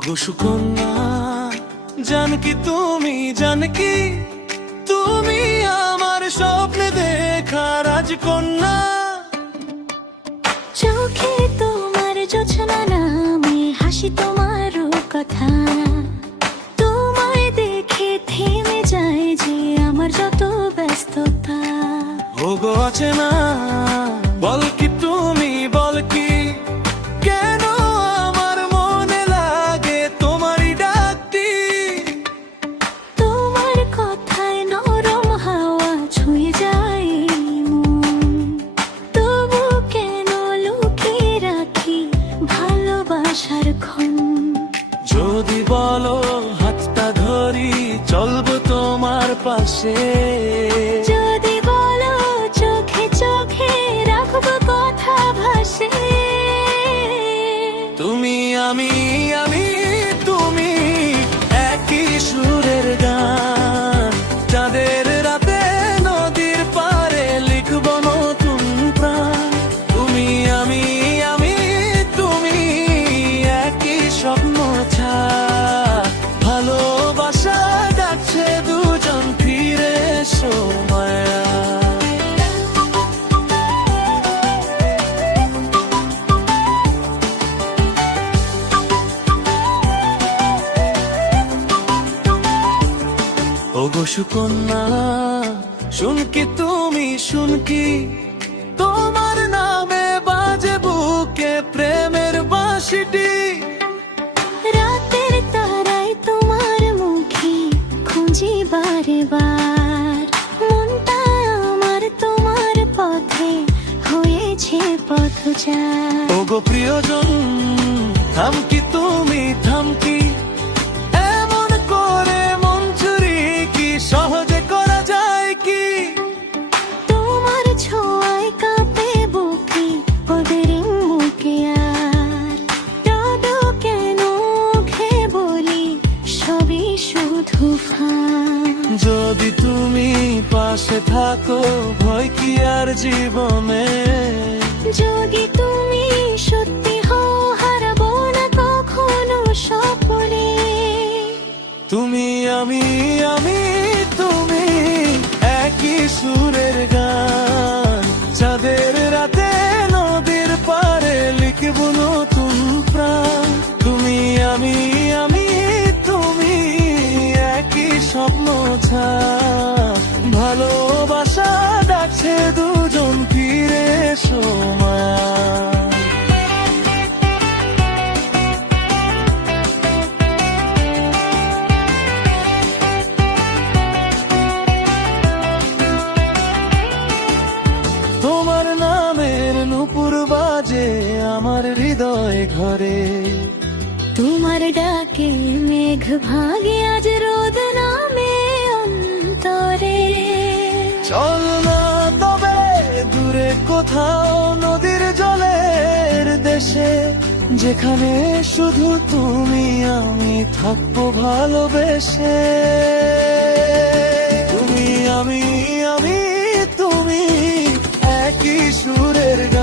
ওগো সুকন্যা, জানকি তুমি, জানকি তুমি আমার স্বপ্নে দেখা রাজকন্যা। চোখে তোমার জোছনা নামে হাসি তোমার কথা, তোমায় দেখে থেমে যায় যে আমার যত ব্যস্ততা। ওগো আছে না, বল কি তুমি, বল কি কেন আমার মনে লাগে তোমারই ডাকটি। তোমার কথায় নরম হাওয়া ছুঁয়ে যায় মন, তবু কেন লুকিয়ে রাখি ভালোবাসার ক্ষণ। যদি বলো হাতটা ধরি, চলবো তোমার পাশে। যদি বলো চোখে চোখে রাখবো কথা ভাসে। তুমি আমি, আমি তুমি একই সুরের গান। চাঁদের রাতে নদীর পাড়ে লিখবো নতুন প্রাণ। তুমি আমি, আমি তুমি একই স্বপ্ন ছায়া। ভালোবাসা ডাকছে দুজন, ফিরে এসো মায়া। ওগো সুকন্যা, শুনকি তুমি, শুনকি তোমার নামে বাজে বুকে প্রেমের বাঁশিটি। রাতের তারায় তোমার মুখে খুঁজি বারে বার, মনটা আমার তোমার পথে হয়েছে পথচার। ওগো প্রিয়জন, থামকি তুমি, থামকি এমন করে মন চুরি কি সহজে করা যায় কি। তোমার ছোঁয়ায় কাঁপে বুকে ওদের মুখে আর, তবু কেন মুখে বলি সবই শুধু ফাঁক। যদি তুমি পাশে থাকো, ভয় কি আর জীবনে। যদি তুমি সত্যি হও, হারাবো না কখনো স্বপ্নে। তুমি আমি, আমি তুমি একই সুরের গান। চাঁদের রাতে নদীর পাড়ে লিখবো নতুন প্রাণ। তুমি আমি, আমি তুমি একই স্বপ্ন ছায়া। ভালোবাসা ডাকছে দুজন, ফিরে এসো মায়া। তোমার নামের নূপুর বাজে আমার হৃদয় ঘরে। তোমার ডাকে মেঘ ভাগে, আজ রোদ নামে অন্তরে। চল না তবে দূরে কোথাও, নদীর জলের দেশে, যেখানে শুধু তুমি আমি থাকবো ভালোবেসে। তুমি আমি, আমি তুমি একই সুরের গান।